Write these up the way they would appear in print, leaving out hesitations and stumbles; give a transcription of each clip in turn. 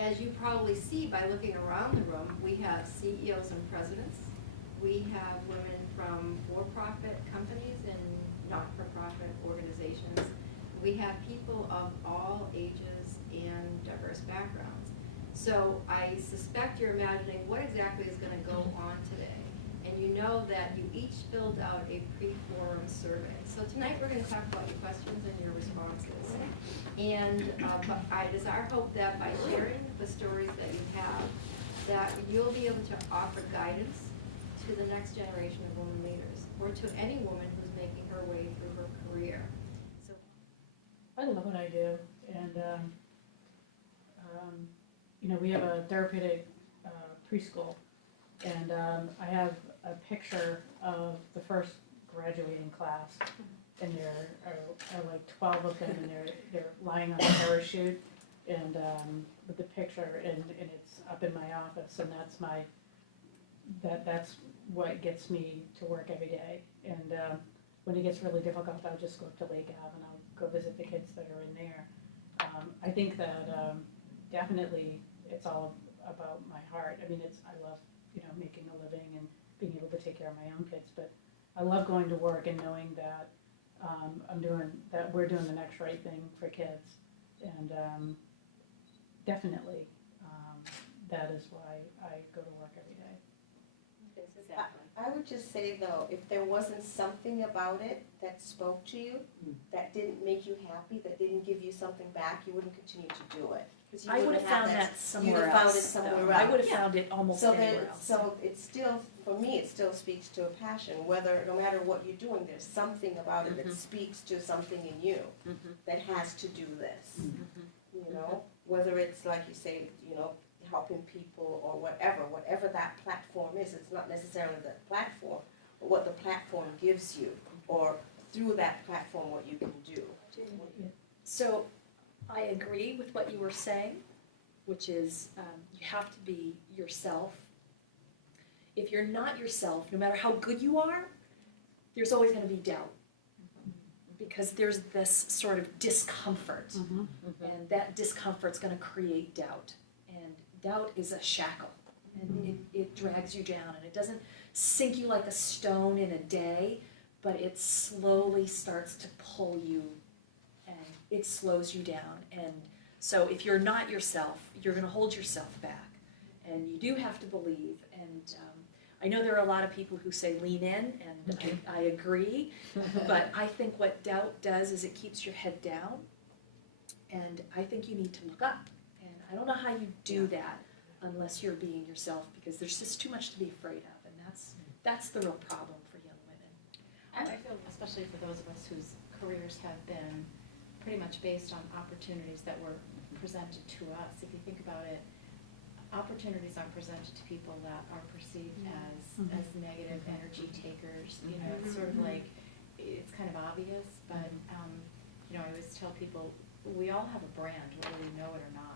as you probably see by looking around the room, we have CEOs and presidents. We have women from for-profit companies and not-for-profit organizations. We have people of all ages and diverse backgrounds. So I suspect you're imagining what exactly is going to go on today. And you know that you each filled out a pre-forum survey. So tonight we're going to talk about your questions and your responses. And it is our hope that by sharing the stories that you have, that you'll be able to offer guidance to the next generation of women leaders, or to any woman who's making her way through her career. So, I love what I do, and you know, we have a therapeutic preschool, and I have a picture of the first graduating class, and there are like 12 of them, and they're lying on a parachute, and with the picture, and it's up in my office, and that's what gets me to work every day. And when it gets really difficult, I'll just go up to Lake Ave and I'll go visit the kids that are in there. I think that definitely it's all about my heart. I mean, I love, you know, making a living and being able to take care of my own kids, but I love going to work and knowing that we're doing the next right thing for kids, and definitely that is why I go to work every day. I would just say though, if there wasn't something about it that spoke to you, that didn't make you happy, that didn't give you something back, you wouldn't continue to do it. I would have found that somewhere else. You would have found it somewhere else. I would have found it almost anywhere else. So it's still, for me, it still speaks to a passion. No matter what you're doing, there's something about it that speaks to something in you that has to do this. You know, whether it's like you say, you know, helping people or whatever that platform is. It's not necessarily the platform, but what the platform gives you, or through that platform what you can do. So I agree with what you were saying, which is you have to be yourself. If you're not yourself, no matter how good you are, there's always going to be doubt. Because there's this sort of discomfort, and that discomfort's going to create doubt. And doubt is a shackle, and it drags you down, and it doesn't sink you like a stone in a day, but it slowly starts to pull you, and it slows you down. And so if you're not yourself, you're going to hold yourself back, and you do have to believe. And I know there are a lot of people who say lean in, and I agree, but I think what doubt does is it keeps your head down, and I think you need to look up. And I don't know how you do that unless you're being yourself, because there's just too much to be afraid of, and that's the real problem for young women. And I feel, especially for those of us whose careers have been pretty much based on opportunities that were presented to us. If you think about it, opportunities aren't presented to people that are perceived as negative energy takers. You know, it's sort of like, it's kind of obvious, but you know, I always tell people, we all have a brand, whether you know it or not.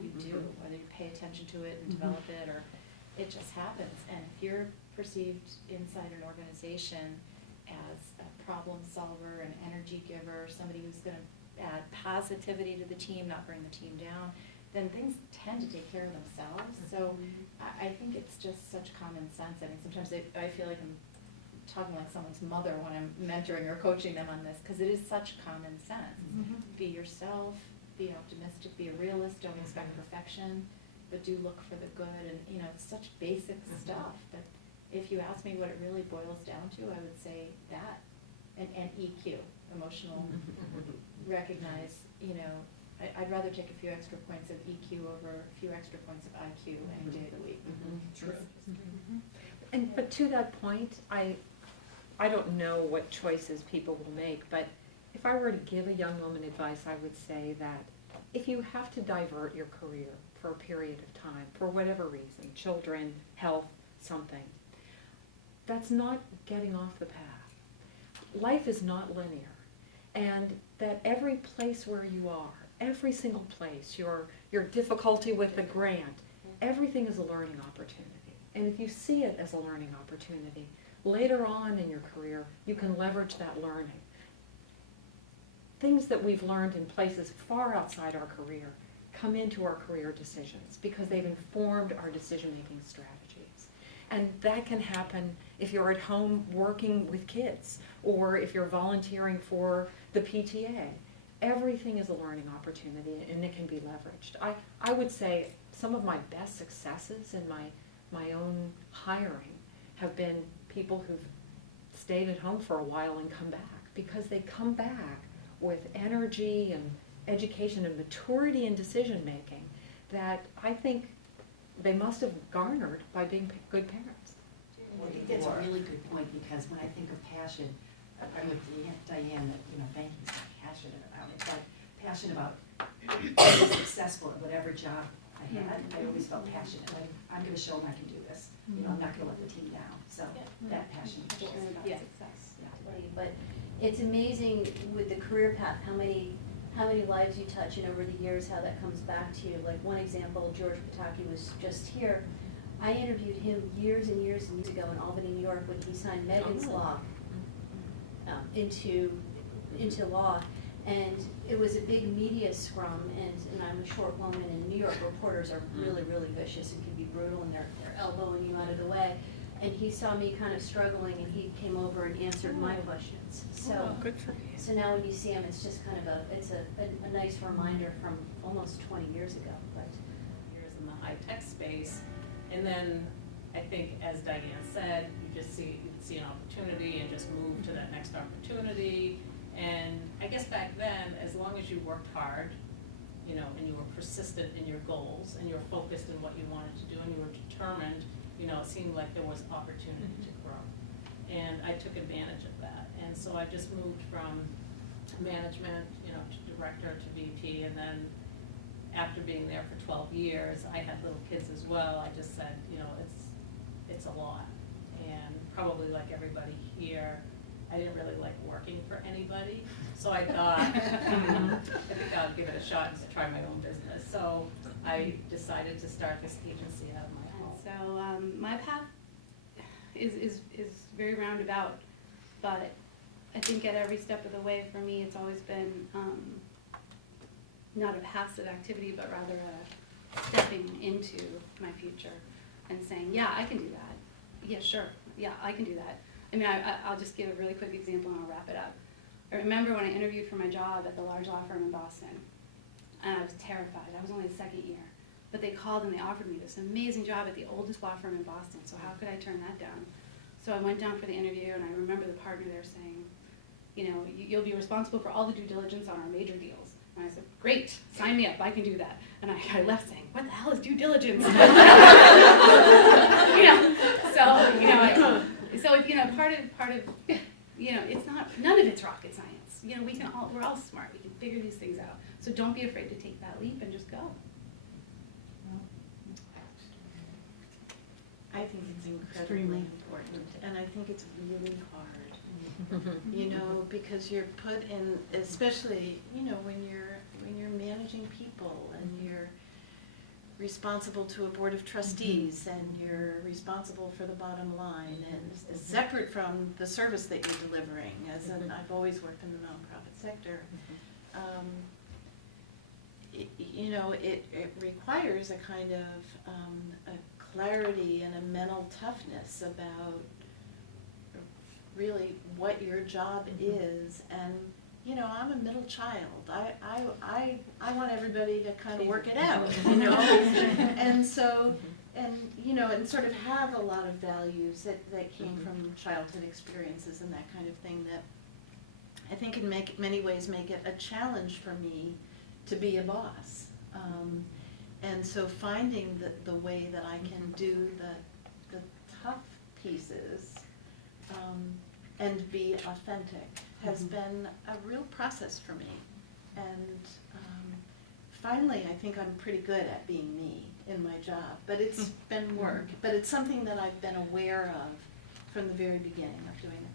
You do, whether you pay attention to it and develop it, or it just happens. And if you're perceived inside an organization as a problem solver, an energy giver, somebody who's going to add positivity to the team, not bring the team down, then things tend to take care of themselves. So I think it's just such common sense. I mean, sometimes I feel like I'm talking like someone's mother when I'm mentoring or coaching them on this, because it is such common sense. Be yourself, be optimistic, be a realist, don't expect perfection, but do look for the good. And you know, it's such basic stuff, but if you ask me what it really boils down to, I would say that, and EQ, emotional, recognize, you know, I'd rather take a few extra points of EQ over a few extra points of IQ any day of the week. True. But to that point, I don't know what choices people will make, but if I were to give a young woman advice, I would say that if you have to divert your career for a period of time, for whatever reason, children, health, something, that's not getting off the path. Life is not linear, and that every place where you are, every single place, your difficulty with the grant, everything is a learning opportunity. And if you see it as a learning opportunity, later on in your career, you can leverage that learning. Things that we've learned in places far outside our career come into our career decisions because they've informed our decision-making strategies. And that can happen if you're at home working with kids or if you're volunteering for the PTA. Everything is a learning opportunity and it can be leveraged. I would say some of my best successes in my own hiring have been people who've stayed at home for a while and come back, because they come back with energy and education and maturity in decision making that I think they must have garnered by being good parents. I think that's a really good point, because when I think of passion, I'm with Diane that, banking's not passionate about it, but passionate about being successful at whatever job I had. I always felt passionate, like, I'm gonna show them I can do this. I'm not gonna let the team down, so that passion. Passionate about Yeah. success. Right, but it's amazing with the career path, how many lives you touch, and over the years, how that comes back to you. Like, one example, George Pataki was just here. I interviewed him years and years and years ago in Albany, New York, when he signed Megan's Law into law. And it was a big media scrum, and I'm a short woman, and New York reporters are really, really vicious and can be brutal, and they're elbowing you out of the way. And he saw me kind of struggling, and he came over and answered my questions. So, good for you. so now when you see him, it's just kind of a nice reminder from almost 20 years ago. But years in the high-tech space, and then I think, as Diane said, you see an opportunity and just move to that next opportunity. And I guess back then, as long as you worked hard, and you were persistent in your goals, and you were focused in what you wanted to do, and you were determined, it seemed like there was opportunity to grow. And I took advantage of that. And so I just moved from management, to director, to VP, and then after being there for 12 years, I had little kids as well. I just said, it's a lot. And probably like everybody here, I didn't really like working for anybody. So I thought, I think I'll give it a shot and try my own business. So I decided to start this agency out of my home. So my path is very roundabout, but I think at every step of the way for me, it's always been not a passive activity, but rather a stepping into my future and saying, yeah, I can do that. Yeah, sure. Yeah, I can do that. I mean, I'll just give a really quick example and I'll wrap it up. I remember when I interviewed for my job at the large law firm in Boston, and I was terrified. I was only the second year. But they called and they offered me this amazing job at the oldest law firm in Boston, so how could I turn that down? So I went down for the interview, and I remember the partner there saying, you'll be responsible for all the due diligence on our major deals. And I said, great, sign me up, I can do that. And I left saying, what the hell is due diligence? Part of, it's not, none of it's rocket science. We're all smart, we can figure these things out. So don't be afraid to take that leap and just go. I think it's incredibly important, and I think it's really hard, because you're put in, especially, when you're managing people and you're responsible to a board of trustees and you're responsible for the bottom line and separate from the service that you're delivering, I've always worked in the nonprofit sector. It requires a kind of a clarity and a mental toughness about really what your job is. And I'm a middle child. I want everybody to kind of work it out, and so, and sort of have a lot of values that came from childhood experiences and that kind of thing that I think in many ways make it a challenge for me to be a boss. And so finding the way that I can do the tough pieces and be authentic has been a real process for me. And finally, I think I'm pretty good at being me in my job. But it's been work. But it's something that I've been aware of from the very beginning of doing the